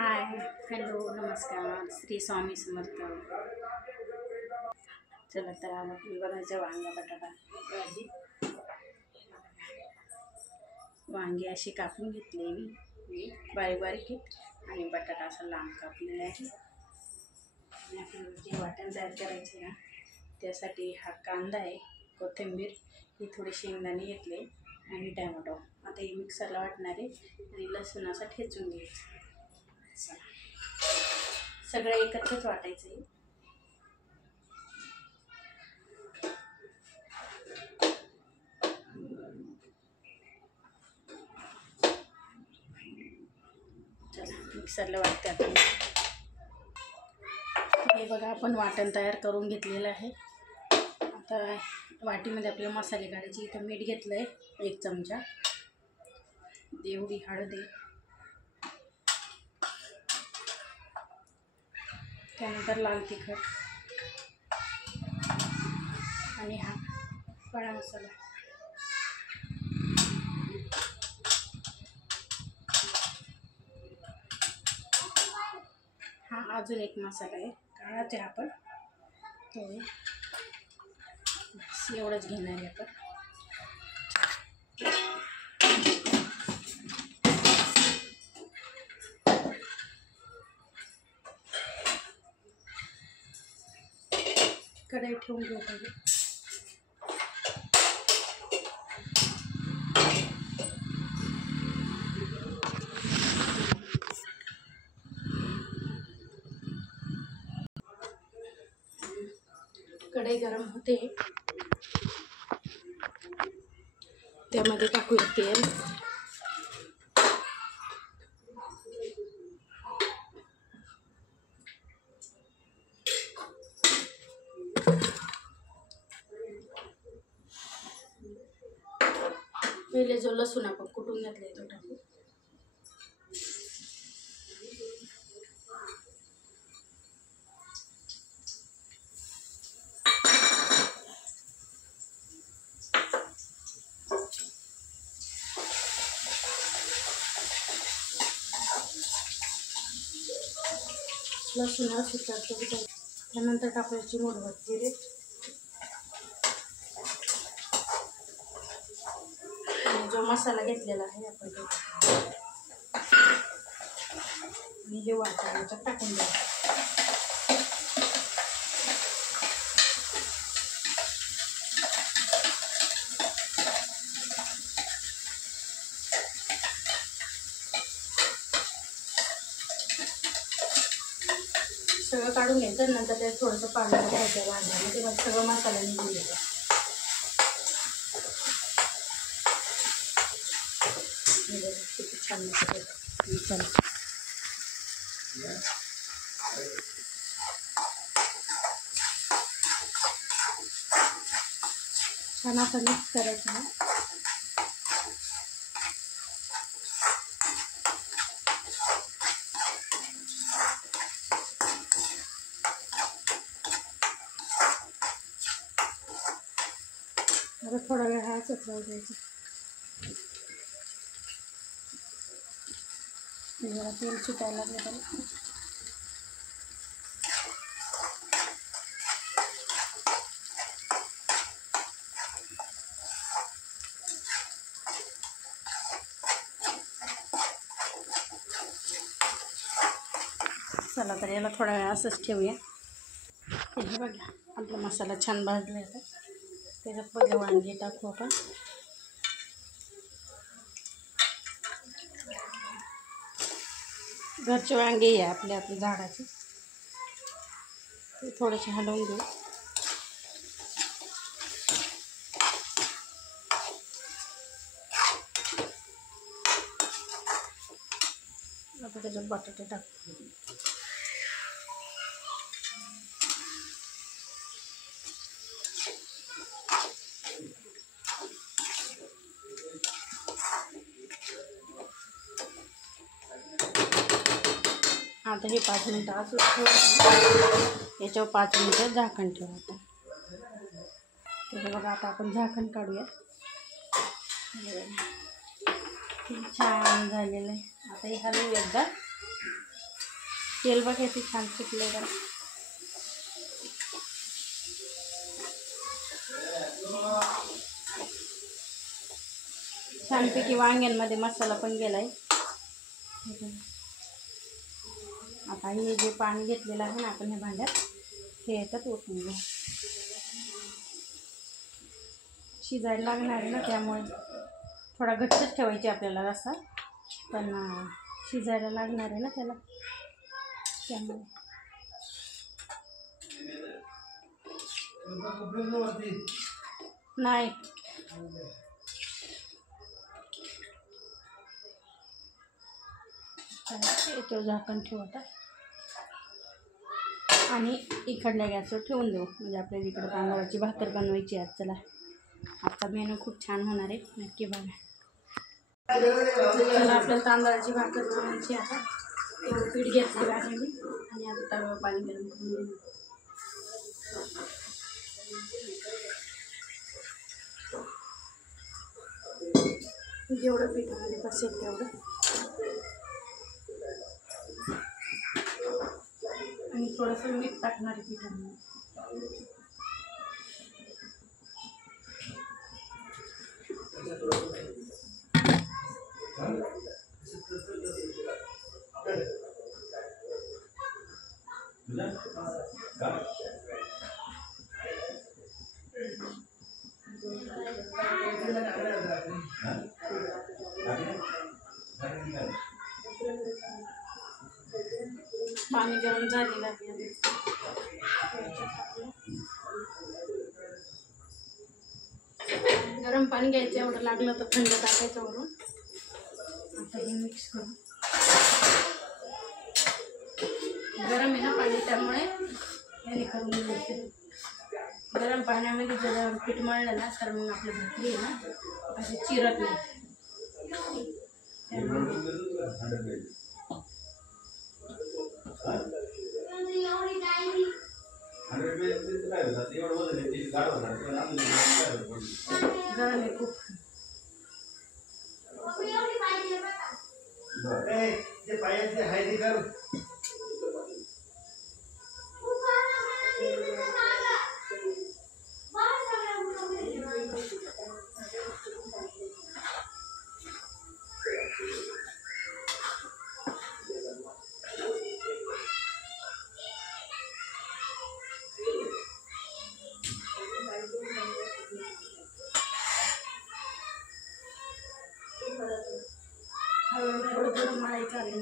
हाय, hello, नमस्कार, श्री स्वामी समर्थ. चला तर आपण बनायचं वांगा बटाटा भाजी. वांगी अशी कापून घेतली मी बारीक बारीक आणि बटाटा असा लांब कापलेला आहे. आणि आपल्याला जे वाटण तयार करायचे ना त्यासाठी हा कांदा आहे, कोथिंबीर, ही थोडी शेंगदाणे घेतले आणि टॅमॅटो. आता हे मिक्सरला वाटणार आहे आणि लसूण असा ठेचून घ्यायचं. सगळं एकत्रच वाटायचं आहे. चला मिक्सरला वाटते आता. हे बघा आपण वाटण तयार करून घेतलेलं आहे. आता वाटीमध्ये आपल्याला मसाले काढायचे. इथं मीठ घेतलं आहे 1 चमचा, एवढी हळद आहे, त्यानंतर लाल तिखट आणि हा काळा मसाला. हा अजून एक मसाला आहे काळाच आहे, आपण तो एवढंच घेणार आहे आपण. कढई ठेवून घेऊ पाहिजे. कढई गरम होते, त्यामध्ये टाकूया तेल. पहिले जो लसूण आपण कुटून घेतलाय तो टाकू. लसूण सुकतो, त्यानंतर टाकायची मोडवत जिरे आणि जो मसाला घेतलेला आहे आपण तो आणि हे वाटणाचं टाकून द्यायचं. सगळं काढून घ्यायचं. नंतर त्यात थोडंसं पाणी टाकायचं भाजण्यामध्ये, मग सगळं मसाला निघून येतो. किती छान दिसतं. छान असं मिक्स करायचं ना. आता थोडा वेळ हा चटकावून द्यायचा. जरा तेल सुटायला लागलं तर चला तर याला थोडा वेळ असंच ठेवूया. हे बघा आपला मसाला छान भाजला आहे. त्याच्यात पहिले वांगी टाकू आपण. घरचे वांगे आहे आपल्या झाडाचे. ते थोडेसे हलवून घेऊ. आता त्याच्यात बटाटे टाकू. आता हे 5 मिनटं असं ठेवू. याच्यावर 5 मिनटं झाकण ठेवू आपण. तर बघा आता आपण झाकण काढूया. छान झालेलं आहे. आता हे हलवू एकदा. तेल बघा किती छान सुटलं जरा. छानपैकी वांग्यांमध्ये मसाला पण गेलाय. आता हे जे पाणी घेतलेलं आहे ना आपण ह्या भांड्यात, हे याच्यात ओतून घेऊ. शिजायला लागणार आहे ना, त्यामुळे थोडा घट्टच ठेवायची आपल्याला रस्सा, पण शिजायला लागणार आहे ना त्याला, त्यामुळे. नाही तो झाकण ठेवू आता आणि इकडल्या गॅसवर ठेवून देऊ, म्हणजे आपल्याला इकडं तांदळाची भाकर बनवायची आज. चला, आजचा मेनू खूप छान होणार आहे, नक्की बघा. चला, आपल्याला तांदळाची भाकर बनवायची आता. पीठ घेतलेलं आहे मी आणि आता तव्यावर पाणी गरम करून देऊ. जेवढं पिठामध्ये बसेल तेवढं, आणि थोडंसं मीठ टाकणार आहे पिठामध्ये. पाणी गरम झालेलं आहे. गरम पाणी घ्यायचं, एवढं लागलं तर थंड टाकायचं वरून. आता हे मिक्स करू. गरम आहे ना पाणी, त्यामुळे याने करून घ्यायचं. गरम पाण्यामध्ये जर पीठ मळलं ना तर मग आपली भाकरी आहे ना अशी चिरत नाही. गरम आहे खूप. थोडं थोडं मळायचं आहे.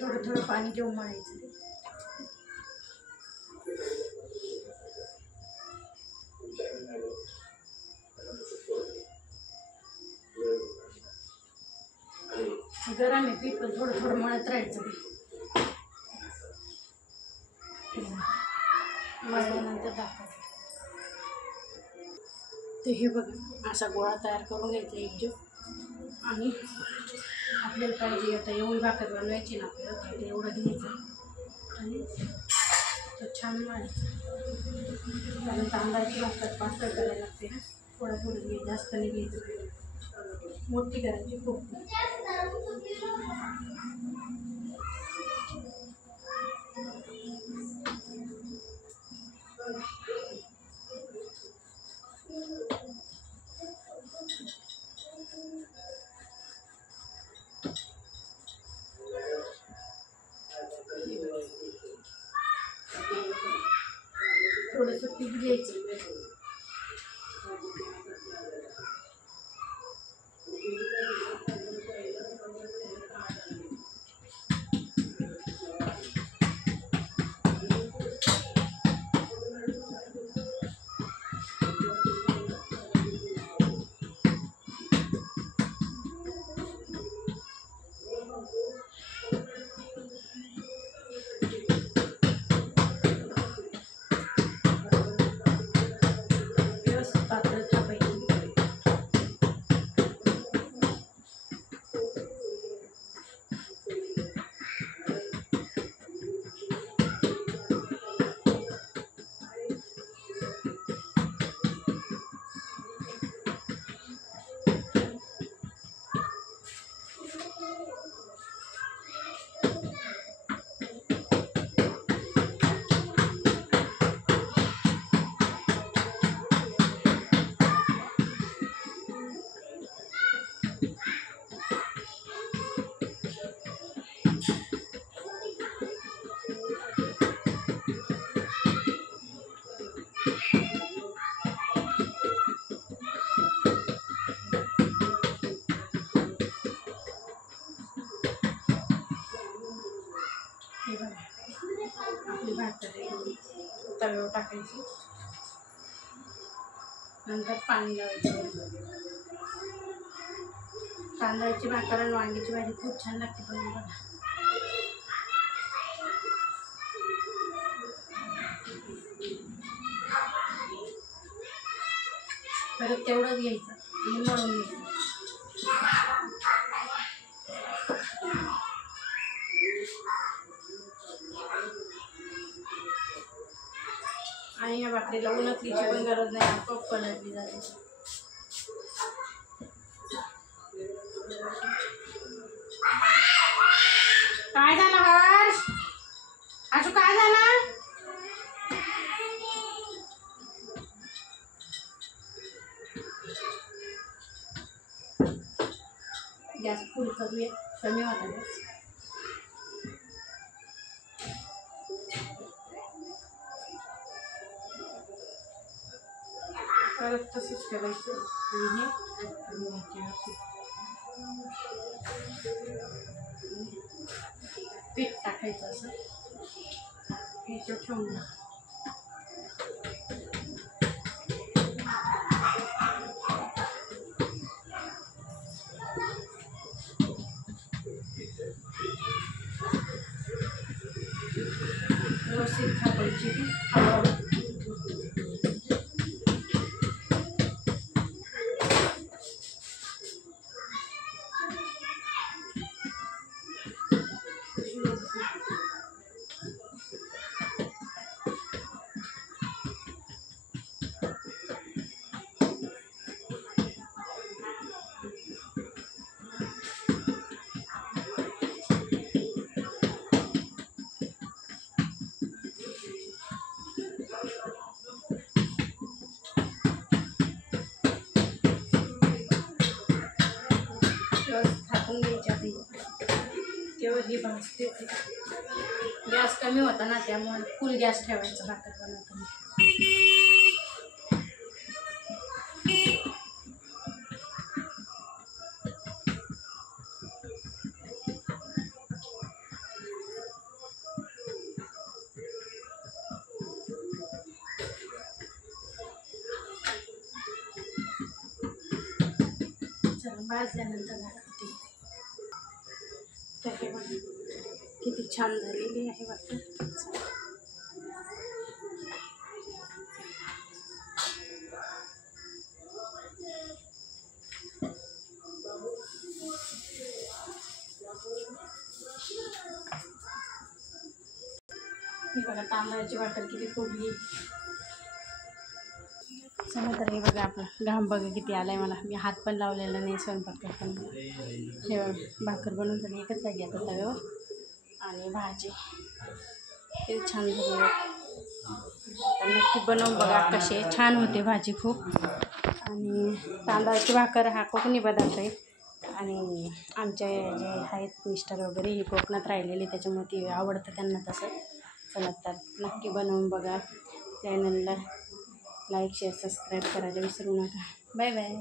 थोडं थोडं पाणी घेऊन मळायचं. गरम आहे पीठ, पण थोडं थोडं मळत राहायचं. मळल्यानंतर टाकायचं. ते हे बघा, असा गोळा तयार करून घ्यायचा एकजीव. आणि आपल्याला पाहिजे आता एवढी भाकर बनवायची ना आपल्याला, ते एवढं घ्यायचं आणि तो छान मळायचं. कारण तांदळाची भाकर पातळ करायला लागते ना, थोडं थोडं घ्यायचं, जास्त नाही घ्यायचं. मोठी करायची खूप. थोडंसं पीठ घ्यायचं. तव्यावर टाकायची, नंतर पाणी लावायचं. तांदळाची भाकर आणि वांग्याची भाजी खूप छान लागते पण बघा. परत तेवढंच घ्यायचं आणि मळून घ्यायचं. आणि या भाकरीला उन्हातलीची पण गरज नाही, आपोआप पलटली जाते. काय झालं हर्ष? आजू काय झालं? गॅस फुल करूया, कमी होता गॅस. परत तसंच करायचं आणि पीठ टाकायचं असं ह्याच्यावर ठेवून द्या. व्यवस्थित थापायची हळूहळू. थापून घ्यायची आधी, तेव्हा ही भाजते. गॅस कमी होता ना, त्यामुळे फुल गॅस ठेवायचा भाकर बनवताना. भाजल्यानंतर लागते. तर हे बघा किती छान झालेली आहे भाकर. ही बघा तांदळाची भाकर किती फुगली. चला तर हे बघा आपलं घाम बघा किती आलाय मला. मी हात पण लावलेला नाही स्वयंपाक करताना. हे भाकर बनवून झाली, एकच लागली आता तव्यावर. आणि भाजी किती छान झाली. तर नक्की बनवून बघा कसे छान होते भाजी खूप. आणि तांदळाची भाकर हा कोकणी पदार्थ आहे. आणि आमचे जे आहेत मिस्टर वगैरे हे कोकणात राहिलेले, त्याच्यामुळे ती आवडतं त्यांना तसं. चला तर नक्की बनवून बघा. चॅनलला लाईक शेअर सबस्क्राईब करायला विसरू नका. Bye bye.